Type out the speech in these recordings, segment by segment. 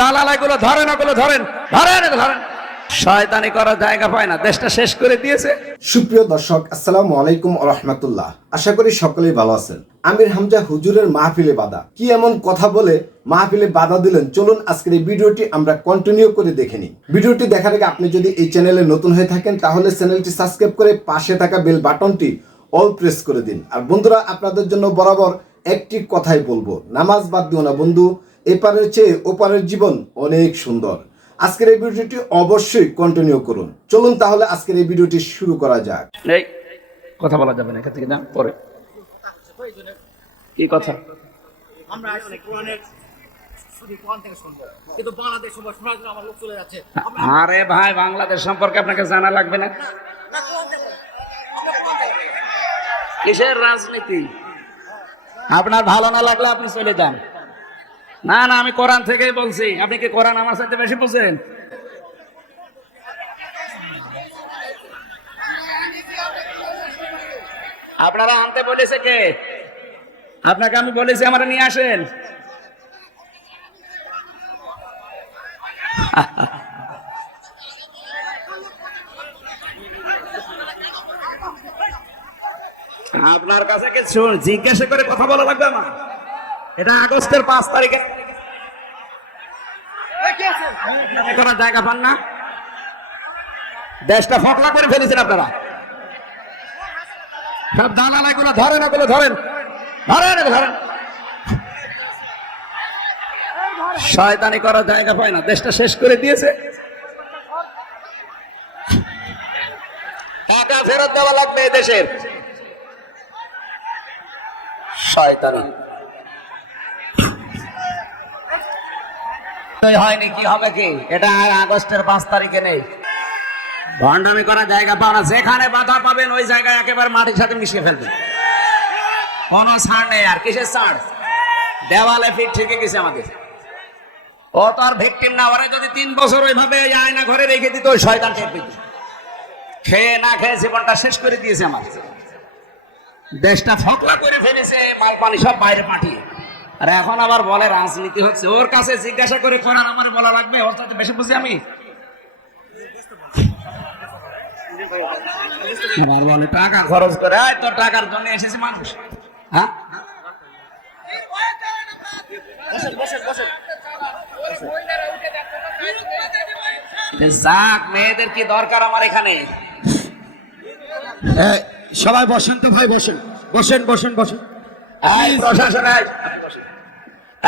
দালাল এগুলো ধরেন, ওগুলো ধরেন ধরেন ধরেন। শয়তানি করার জায়গা পায় না, দেশটা শেষ করে দিয়েছে। সুপ্রিয় দর্শক আলাইকুম রহমতুল্লাহ। আশা করি সকলেই ভালো আছেন। আমির হামজা হুজুরের মাহফিলে বাধা। কি এমন কথা বলে মাহফিলে বাধা দিলেন? চলুন আজকের এই ভিডিওটি আমরা কন্টিনিউ করে দেখে নিই। ভিডিওটি দেখার আগে আপনি যদি এই চ্যানেলে নতুন হয়ে থাকেন, তাহলে চ্যানেলটি সাবস্ক্রাইব করে পাশে থাকা বেল বাটনটি অল প্রেস করে দিন। আর বন্ধুরা, আপনাদের জন্য বরাবর একটি কথাই বলব। নামাজ বাদ দিও না বন্ধু। এপারের চেয়ে ওপারের জীবন অনেক সুন্দর। আজকের এই ভিডিওটি অবশ্যই কন্টিনিউ করুন। চলুন তাহলে আজকের এই ভিডিওটি শুরু করা যাক। এই কথা বলা যাবে না এখান থেকে না পরে। কি কথা? আমরা আসলে কোরআনের শুধু কোরআন থেকে শুনব। কিন্তু বাংলাদেশ শুনব শোনার জন্য লোক চলে যাচ্ছে। আরে ভাই বাংলাদেশ সম্পর্কে আপনাকে জানা লাগবে না? কিসের রাজনীতি? আপনার ভালো না লাগলে আপনি চলে যান। না না, আমি কোরআন থেকেই বলছি। আপনি কি কোরআন আমার সাথে বেশি বুঝেন? আপনারা আনতে বলেছে কে? আপনাকে আমি বলেছি আমার নিয়ে আসেন। আপনার কাছে কিছু জিজ্ঞাসা করে কথা বলা লাগবে আমার? এটা আগস্টের পাঁচ তারিখে। করার জায়গা পান না? দেশটা ফকলা করে ফেলেছেন আপনারা। সব দালাল এগুলো ধরেন এগুলো ধরেন। ধরেন ধরেন। শয়তানি করার জায়গা পায় না। দেশটা শেষ করে দিয়েছে। টাকা ফেরত দেওয়া লাগবে দেশের। শয়তানি। এই হয়নি কি হবে কি? এটা আগস্টের পাঁচ তারিখে নেই। ভণ্ডামি করার জায়গা পাও না। যেখানে বাধা পাবেন, ওই জায়গায় একেবারে মাটির সাথে মিশিয়ে ফেলবেন। কোনো ছাড় নেই আর। কিসের ছাড়? দেওয়ালে ফিট ঠিকই গেছে আমাদের। ও তো আর ভিকটিম না, ওরা যদি তিন বছর ওইভাবে আয়না ঘরে রেখে দিত, ওই শয়তান টের খেয়ে না খেয়ে জীবনটা শেষ করে দিয়েছে আমার দেশটা ফকলা করে ফেলেছে, মাল পানি সব বাইরে পাঠিয়ে। আর এখন আবার বলে রাজনীতি হচ্ছে। ওর কাছে জিজ্ঞাসা করে করার আমার বলা লাগবে ওর সাথে বেশি বুঝি আমি? আবার বলে টাকা খরচ করে আয় টাকার জন্য এসেছে মানুষ। হ্যাঁ? যাক মেয়েদের কি দরকার আমার এখানে? সবাই বসেন তো ভাই বসেন। বসেন বসেন বসেন। প্রশাসনে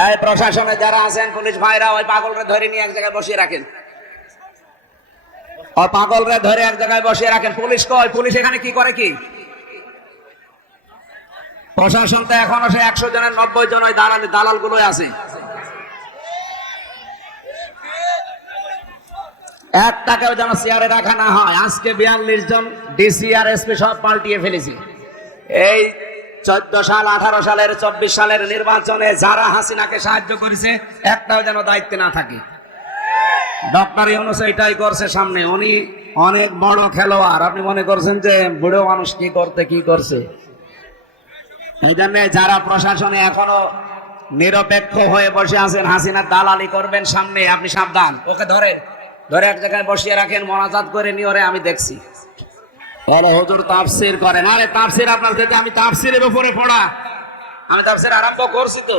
এই প্রশাসনে যারা আছেন, পুলিশ ভাইরা, ওই পাগলরে ধরে নিয়ে এক জায়গায় বসিয়ে রাখেন। ওই পাগলরে ধরে এক জায়গায় বসিয়ে রাখেন। পুলিশ কয় পুলিশ এখানে কি করে কি? প্রশাসন তো এখনও সে একশো জনের, নব্বই জন ওই দালাল দালাল গুলোই আছে। এক টাকাও যেন চেয়ারে রাখা না হয়। আজকে বিয়াল্লিশ জন ডিসি আর এসপি সব পাল্টিয়ে ফেলেছি। এই চোদ্দ সাল, আঠারো সালের, চব্বিশ সালের নির্বাচনে যারা হাসিনাকে সাহায্য করেছে, একটাও যেন দায়িত্বে না থাকে। ডক্টর ইউনুস এটাই করছে সামনে। উনি অনেক বড় খেলোয়াড়। আপনি মনে করছেন যে বুড়ো মানুষ কি করতে, কি করছে? এই জন্য যারা প্রশাসনে এখনও নিরপেক্ষ হয়ে বসে আছেন হাসিনার দালালি করবেন সামনে, আপনি সাবধান। ওকে ধরেন, ধরে এক জায়গায় বসিয়ে রাখেন, মনাজাত করে নিয়ে ওরে আমি দেখছি। বলো হুজুর তাফসির করেন। আরে তাফসির আপনার আমি তাফসিরের পড়া। আমি তাফসির আরম্ভ করছি তো।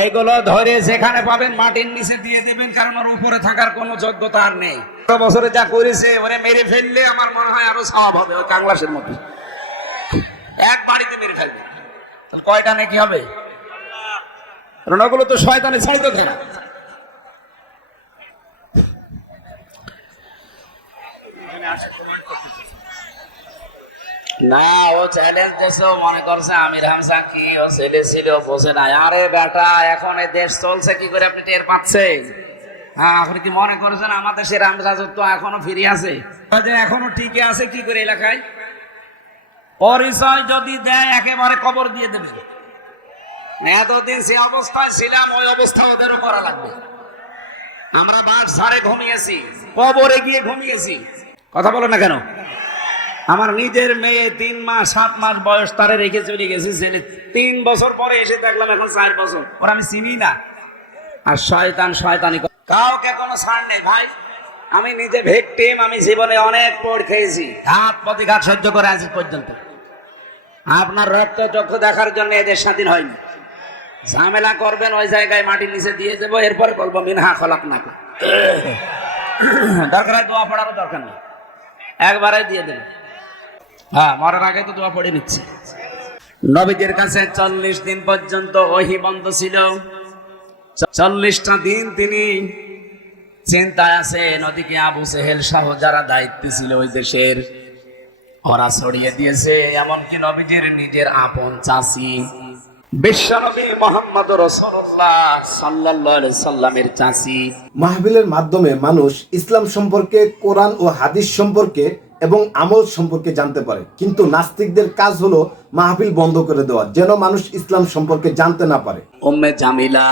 এইগুলো ধরে যেখানে পাবেন মাটির নিচে দিয়ে দিবেন, কারণ ওর উপরে থাকার কোনো যোগ্যতা আর নেই। বছরে যা করেছে, ওরে মেরে ফেললে আমার মনে হয় আরও স্বভাব হবে, ওই কাংলাসের মতো। এক বাড়িতে মেরে ফেলবে। কয়টা নাকি হবে? কারণ ওগুলো তো শয়তানে ছাড়তে থাকে না না, ও চ্যালেঞ্জ মনে করছে আমির হামজা কি, ও ছেলে ছিল, বোঝে না আরে বেটা, এখন এই দেশ চলছে, কি করে আপনি টের পাচ্ছেন? হ্যাঁ আপনি কি মনে করছেন আমাদের সে এখনও ফিরে আছে? এখনও আছে কি করে এলাকায়? পরিচয় যদি দেয়, একেবারে কবর দিয়ে দেবে। এতদিন সে অবস্থায় ছিলাম, ওই অবস্থা ওদেরও করা লাগবে। আমরা বাস ঘুমিয়েছি, কবরে গিয়ে ঘুমিয়েছি। কথা বলো না কেন? আমার নিজের মেয়ে তিন মাস, সাত মাস বয়স তারে রেখে চলে গেছে ছেলে তিন বছর পরে এসে দেখলাম এখন চার বছর। ওরা আমি চিনি না। আর শয়তান শয়তানি। কাউকে কোনো ছাড় নেই, ভাই। আমি নিজে ভেকটিম আমি জীবনে অনেক পড় খেয়েছি। ঘাত প্রতিঘাত সহ্য করে আজ পর্যন্ত। আপনার রক্ত চক্ষু দেখার জন্য এদের স্বাধীন হয়নি। ঝামেলা করবেন ওই জায়গায় মাটির নিচে দিয়ে দেবো, এরপরে বলব, মিনহা খলাক না দরকার দোয়া পড়ারও দরকার নেই। একবারে দিয়ে দেবো। হ্যাঁ মরার আগে তো দোয়া পড়ে নিচ্ছি। নবীদের কাছে চল্লিশ দিন পর্যন্ত ওহি বন্ধ ছিল। চল্লিশটা দিন তিনি চিন্তায় আছে নদীকে আবু সেহেল সহ যারা দায়িত্ব ছিল ওই দেশের, ওরা ছড়িয়ে দিয়েছে। এমনকি নবীজির নিজের আপন চাষি বিশ্বনবী মোহাম্মদ রসুল্লাহ সাল্লাহ সাল্লামের চাষি মাহফিলের মাধ্যমে মানুষ ইসলাম সম্পর্কে কোরআন ও হাদিস সম্পর্কে এবং আমল সম্পর্কে জানতে পারে। কিন্তু নাস্তিকদের কাজ হলো মাহফিল বন্ধ করে দেওয়া যেন মানুষ ইসলাম সম্পর্কে জানতে না পারে। উম্মে জামিলা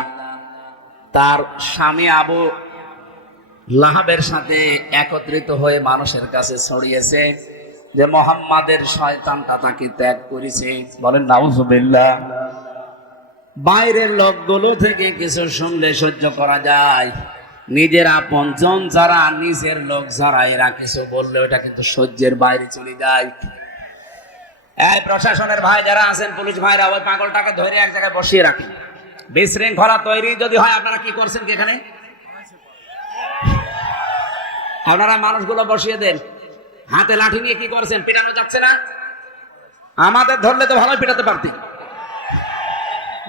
তার স্বামী আবু লাহাবের সাথে একত্রিত হয়ে মানুষের কাছে ছড়িয়েছে যে মোহাম্মদের শয়তানটা তাকে ত্যাগ করেছে। বলেন নাউজুবিল্লাহ। বাইরের লোকগুলো থেকে কিছু শুনলে সহ্য করা যায়। নিজের আপন জন যারা, নিজের লোক যারা, এরা কিছু বললে ওটা কিন্তু সহ্যের বাইরে চলে যায়। এই প্রশাসনের ভাই যারা আছেন, পুলিশ ভাইরা, ওই পাগলটাকে ধরে এক জায়গায় বসিয়ে রাখেন। বিশৃঙ্খলা তৈরি যদি হয়, আপনারা কি করছেন এখানে? আপনারা মানুষগুলো বসিয়ে দেন। হাতে লাঠি নিয়ে কি করছেন? পিটানো যাচ্ছে না? আমাদের ধরলে তো ভালোই পিটাতে পারতি।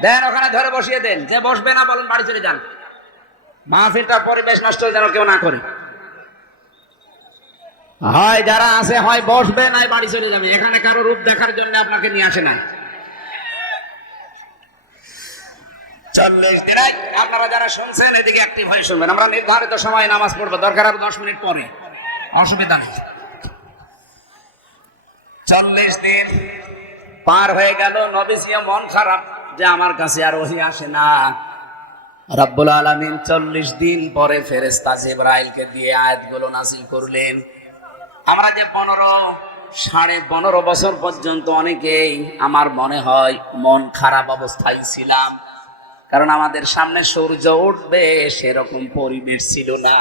দেন, ওখানে ধরে বসিয়ে দেন। যে বসবে না, বলেন বাড়ি চলে যান। মাহফিলটার পরিবেশ নষ্ট হয়ে যেন কেউ না করে। হয় যারা আছে, হয় বসবে, নাই বাড়ি চলে যাবে। এখানে কারও রূপ দেখার জন্য আপনাকে নিয়ে আসে না চল্লিশ দিন আপনারা যারা শুনছেন, এদিকে অ্যাক্টিভ হয়ে শুনবেন। আমরা নির্ধারিত সময় নামাজ পড়ব। দরকার দশ মিনিট পরে। অসুবিধা নেই। চল্লিশ দিন পার হয়ে গেল নবীজিয়া মন খারাপ। যে আমার কাছে আর ওহি আসে না। রাব্বুল আলামিন চল্লিশ দিন পরে ফেরেস্তা জিব্রাইলকে দিয়ে আয়াতগুলো নাসিল করলেন। আমরা যে পনেরো, সাড়ে পনেরো বছর পর্যন্ত অনেকেই, আমার মনে হয়, মন খারাপ অবস্থায় ছিলাম। কারণ আমাদের সামনে সূর্য উঠবে, সেরকম পরিবেশ ছিল না।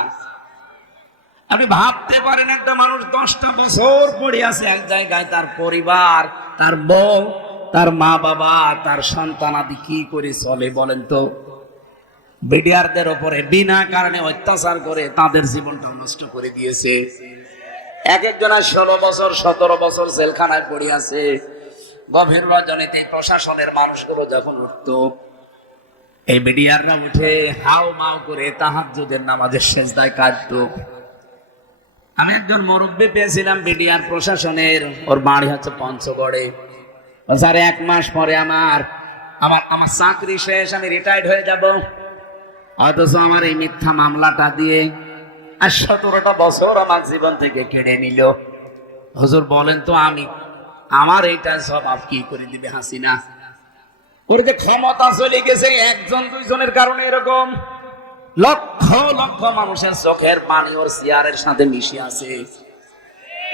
আপনি ভাবতে পারেন, একটা মানুষ দশটা বছর পড়ে আছে এক জায়গায়, তার পরিবার, তার বউ তার মা বাবা, তার সন্তানাদি কি করে চলে বলেন তো? বিডিআরদের ওপরে বিনা কারণে অত্যাচার করে তাদের জীবনটা নষ্ট করে দিয়েছে। এক একজনের ষোলো বছর, সতেরো বছর জেলখানায় পড়ে আছে। গভীর রজনীতে প্রশাসনের মানুষগুলো যখন উঠতো, এই মিডিয়াররা উঠে হাও মাও করে তাহাজ্জুদের নামাজের শেষদায় কাঁদতো। আমি একজন মুরব্বী পেয়েছিলাম বিডিআর প্রশাসনের, ওর বাড়ি হচ্ছে পঞ্চগড়ে। স্যার এক মাস পরে আমার আমার আমার চাকরি শেষ, আমি রিটায়ার্ড হয়ে যাব। অথচ আমার এই মিথ্যা মামলাটা দিয়ে আর সতেরোটা বছর আমার জীবন থেকে কেড়ে নিল। হজুর, বলেন তো আমি, আমার এইটা জবাব কি করে দিবে হাসিনা? ওর যে ক্ষমতা চলে গেছে, একজন, দুইজনের কারণে এরকম। লক্ষ লক্ষ মানুষের চোখের পানি ওর চেয়ারের সাথে মিশে আছে।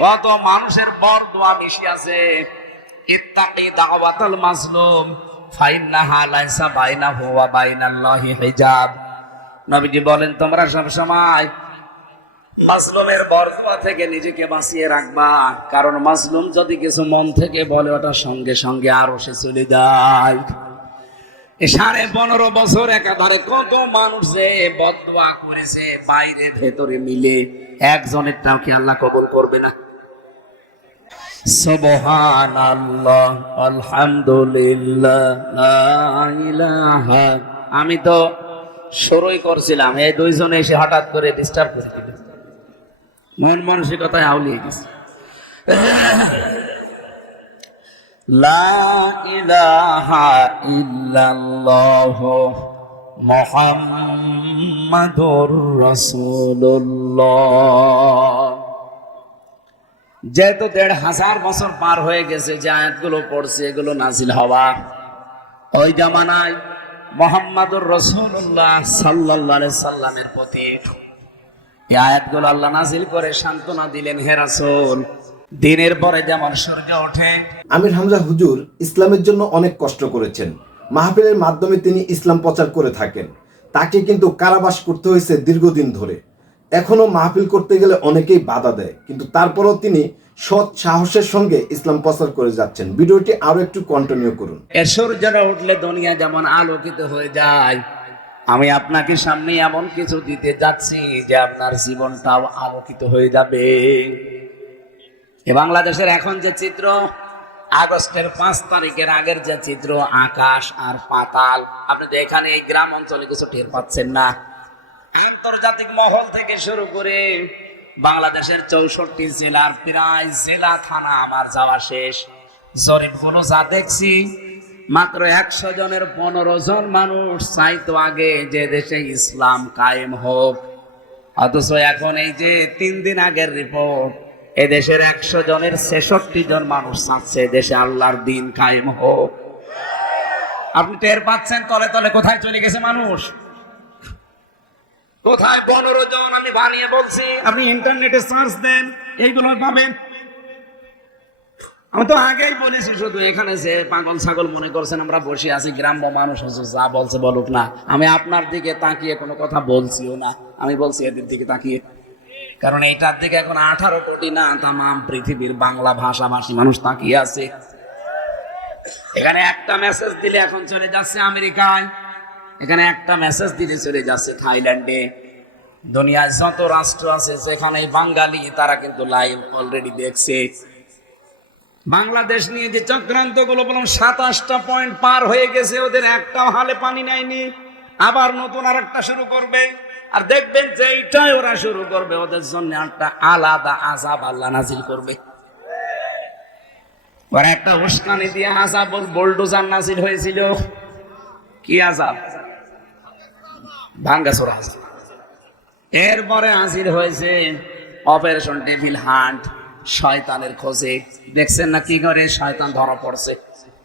কত মানুষের বর দোয়া মিশে আছে। ইত্তাকি দাওয়াতাল মাজলুম, ফাইন্নাহা লাইসা বাইনাহু ওয়া বাইনাল্লাহি হিজাব। নবীজি বলেন, তোমরা সব সময় বরদোয়া থেকে নিজেকে বাঁচিয়ে রাখবা। কারণ মাসলুম যদি কিছু মন থেকে বলে, ওটা সঙ্গে সঙ্গে আরও সে চলে যায়। সাড়ে পনেরো বছর একাধারে কত মানুষ যে করেছে, বাইরে ভেতরে মিলে। একজনের টাও কি আল্লাহ কবুল করবে না? সবহান আল্লাহ আলহামদুলিল্লাহ, লা ইলাহা। আমি তো শুরুই করছিলাম, এই দুইজনে এসে হঠাৎ করে ডিস্টার্ব করে দিল। মন মানসিকতায় আউলিয়ে গেছে। লা ইলাহা ইল্লাল্লাহ মুহাম্মাদুর রাসূলুল্লাহ। যেহেতু দেড় হাজার বছর পার হয়ে গেছে, যে আয়াতগুলো পড়ছে, এগুলো নাজিল হওয়া। ওই জামানায় মোহাম্মদুর রসুল্লাহ সাল্লাহ সাল্লামের প্রতি এই আয়াতগুলো আল্লাহ নাজিল করে সান্ত্বনা দিলেন, হে রাসূল, দিনের পরে যেমন সূর্য ওঠে। আমির হামজা হুজুর ইসলামের জন্য অনেক কষ্ট করেছেন। মাহফিলের মাধ্যমে তিনি ইসলাম প্রচার করে থাকেন। তাকে কিন্তু কারাবাস করতে হয়েছে দীর্ঘদিন ধরে। এখনও মাহফিল করতে গেলে অনেকেই বাধা দেয়, কিন্তু তারপরও তিনি সৎ সাহসের সঙ্গে ইসলাম প্রচার করে যাচ্ছেন। ভিডিওটি আরও একটু কন্টিনিউ করুন। এর সূর্যটা উঠলে দুনিয়া যেমন আলোকিত হয়ে যায়, আমি আপনাকে সামনে এমন কিছু দিতে যাচ্ছি যে আপনার জীবনটাও আলোকিত হয়ে যাবে। এ বাংলাদেশের এখন যে চিত্র, আগস্টের পাঁচ তারিখের আগের যে চিত্র, আকাশ আর পাতাল, আপনি তো এখানে এই গ্রাম অঞ্চলে কিছু টের পাচ্ছেন না। আন্তর্জাতিক মহল থেকে শুরু করে বাংলাদেশের চৌষট্টি জেলার প্রায় জেলা থানা আমার যাওয়া শেষ। জরিপগুলো যা দেখছি, মাত্র একশো জনের পনেরো জন মানুষ চাইতো আগে যে দেশে ইসলাম কায়েম হোক। অথচ এখন এই যে তিন দিন আগের রিপোর্ট এদেশের একশো জনের ছেষট্টি জন মানুষ চাচ্ছে দেশে আল্লাহর দিন কায়েম হোক। আপনি টের পাচ্ছেন, তলে তলে কোথায় চলে গেছে মানুষ? কোথায় পনেরো জন আমি বানিয়ে বলছি? আপনি ইন্টারনেটে সার্চ দেন, এইগুলো পাবেন। আমি তো আগেই বলেছি শুধু এখানে যে পাগল ছাগল মনে করছেন আমরা বসে আছি, গ্রাম্য মানুষ হচ্ছে, যা বলছে বলুক না। আমি আপনার দিকে তাকিয়ে কোনো কথা বলছিও না। আমি বলছি এদের দিকে তাকিয়ে। কারণ এইটার দিকে এখন আঠারো কোটি না, তামাম পৃথিবীর বাংলা ভাষাভাষী মানুষ তাকিয়ে আছে। এখানে একটা মেসেজ দিলে এখন চলে যাচ্ছে আমেরিকায়। এখানে একটা মেসেজ দিতে চলে যাচ্ছে থাইল্যান্ডে। দুনিয়ায় যত রাষ্ট্র আছে যেখানে বাঙালি, তারা কিন্তু লাইভ অলরেডি দেখছে। বাংলাদেশ নিয়ে যে চক্রান্তগুলো বললাম সাতাশটা পয়েন্ট পার হয়ে গেছে, ওদের একটাও হালে পানি নেয়নি। আবার নতুন আর একটা শুরু করবে। আর দেখবেন যে এইটাই ওরা শুরু করবে, ওদের জন্য একটা আলাদা আজাব আল্লাহ নাজিল করবে। ওরা একটা উস্কানি দিয়ে আজাব বোল্ডোজার নাজিল হয়েছিল। কি আজাব ভাঙ্গাসোরা এরপরে হাজির হয়েছে অপারেশন ডেভিল হান্ট শয়তানের খোঁজে। দেখছেন না কি করে শয়তান ধরা পড়ছে?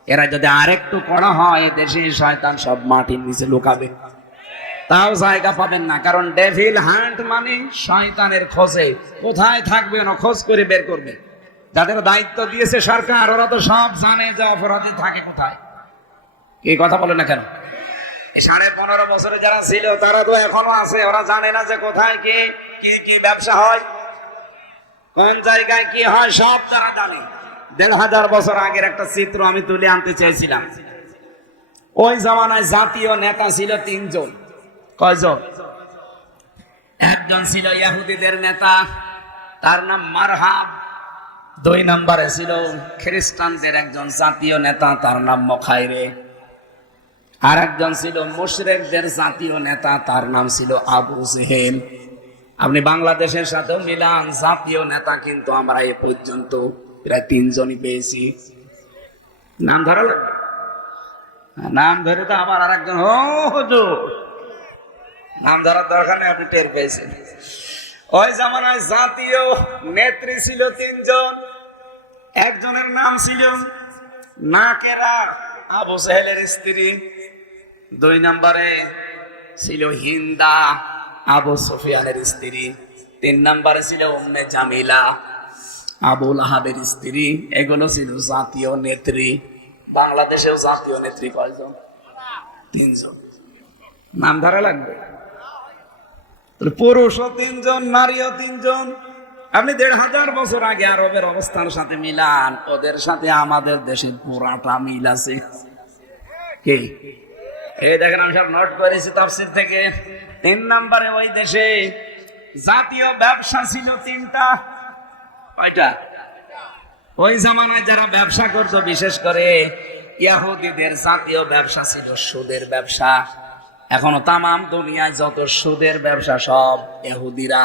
এরা যদি আরেকটু করা হয় দেশে শয়তান সব মাটির নিচে লুকাবে। তাও জায়গা পাবেন না, কারণ ডেভিল হান্ট মানে শয়তানের খোঁজে। কোথায় থাকবে না খোঁজ করে বের করবে। যাদের দায়িত্ব দিয়েছে সরকার, ওরা তো সব জানে যে অপরাধী থাকে কোথায়। কি কথা বলে না কেন? এই সাড়ে পনেরো বছরে যারা ছিল, তারা তো এখনও আছে। ওরা জানে না যে কোথায় কি কি কি ব্যবসা হয়। কোন জায়গায় কি হয়, সব তারা জানে। দেড় হাজার বছর আগের একটা চিত্র আমি তুলে আনতে চেয়েছিলাম। ওই জামানায় জাতীয় নেতা ছিল তিনজন। কয়জন? একজন ছিল ইয়াহুদিদের নেতা, তার নাম মারহাব। দুই নম্বরে ছিল খ্রিস্টানদের একজন জাতীয় নেতা, তার নাম মখাইরে। আর একজন ছিল মুশরেকদের জাতীয় নেতা, তার নাম ছিল আবু জেহেল। আপনি বাংলাদেশের সাথেও মিলান, জাতীয় নেতা কিন্তু আমরা এ পর্যন্ত প্রায় তিনজনই পেয়েছি। নাম ধরা লাগবে নাম ধরে তো আবার আর একজন নাম ধরার দরকার নেই, আপনি টের পেয়েছেন। ওই জামানায় জাতীয় নেত্রী ছিল তিনজন। একজনের নাম ছিল নাকেরা, আবু সাহেলের স্ত্রী। দুই নম্বরে ছিল হিন্দা আবু সুফিয়ানের স্ত্রী। তিন নম্বরে ছিল উম্মে জামিলা আবুল আহাবের স্ত্রী। এগুলো ছিল জাতীয় নেত্রী। বাংলাদেশেও জাতীয় নেত্রী কয়জন? তিনজন। নাম ধরা লাগবে? পুরুষও তিনজন, নারীও তিনজন। আপনি দেড় হাজার বছর আগে আরবের অবস্থার সাথে মিলান। ওদের সাথে আমাদের দেশের পুরাটা মিল আছে। কি? এই দেখেন, আমি সব নোট করেছি তাফসির থেকে। তিন নম্বরে ওই দেশে জাতীয় ব্যবসা ছিল তিনটা। কয়টা? ওই জামানায় যারা ব্যবসা করতো, বিশেষ করে ইয়াহুদিদের জাতীয় ব্যবসা ছিল সুদের ব্যবসা। এখনও তামাম দুনিয়ায় যত সুদের ব্যবসা, সব ইহুদিরা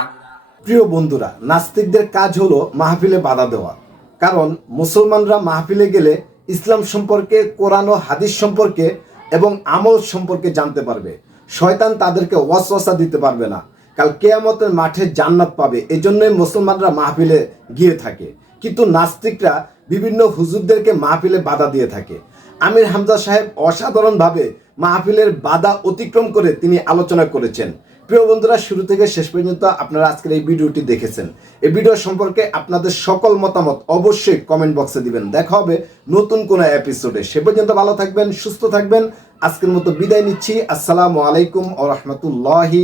প্রিয় বন্ধুরা, নাস্তিকদের কাজ হলো মাহফিলে বাধা দেওয়া। কারণ মুসলমানরা মাহফিলে গেলে ইসলাম সম্পর্কে, কোরআন ও হাদিস সম্পর্কে এবং আমল সম্পর্কে জানতে পারবে। শয়তান তাদেরকে ওয়াসওয়াসা দিতে পারবে না। কাল কেয়ামতের মাঠে জান্নাত পাবে। এই জন্যই মুসলমানরা মাহফিলে গিয়ে থাকে। কিন্তু নাস্তিকরা বিভিন্ন হুজুরদেরকে মাহফিলে বাধা দিয়ে থাকে। আমির হামজা সাহেব অসাধারণভাবে মাহফিলের বাধা অতিক্রম করে তিনি আলোচনা করেছেন। প্রিয় বন্ধুরা, শুরু থেকে শেষ পর্যন্ত আপনারা আজকের এই ভিডিওটি দেখেছেন। এই ভিডিও সম্পর্কে আপনাদের সকল মতামত অবশ্যই কমেন্ট বক্সে দিবেন। দেখা হবে নতুন কোনো এপিসোডে সে পর্যন্ত ভালো থাকবেন, সুস্থ থাকবেন। আজকের মতো বিদায় নিচ্ছি। আসসালামু আলাইকুম ও রহমতুল্লাহি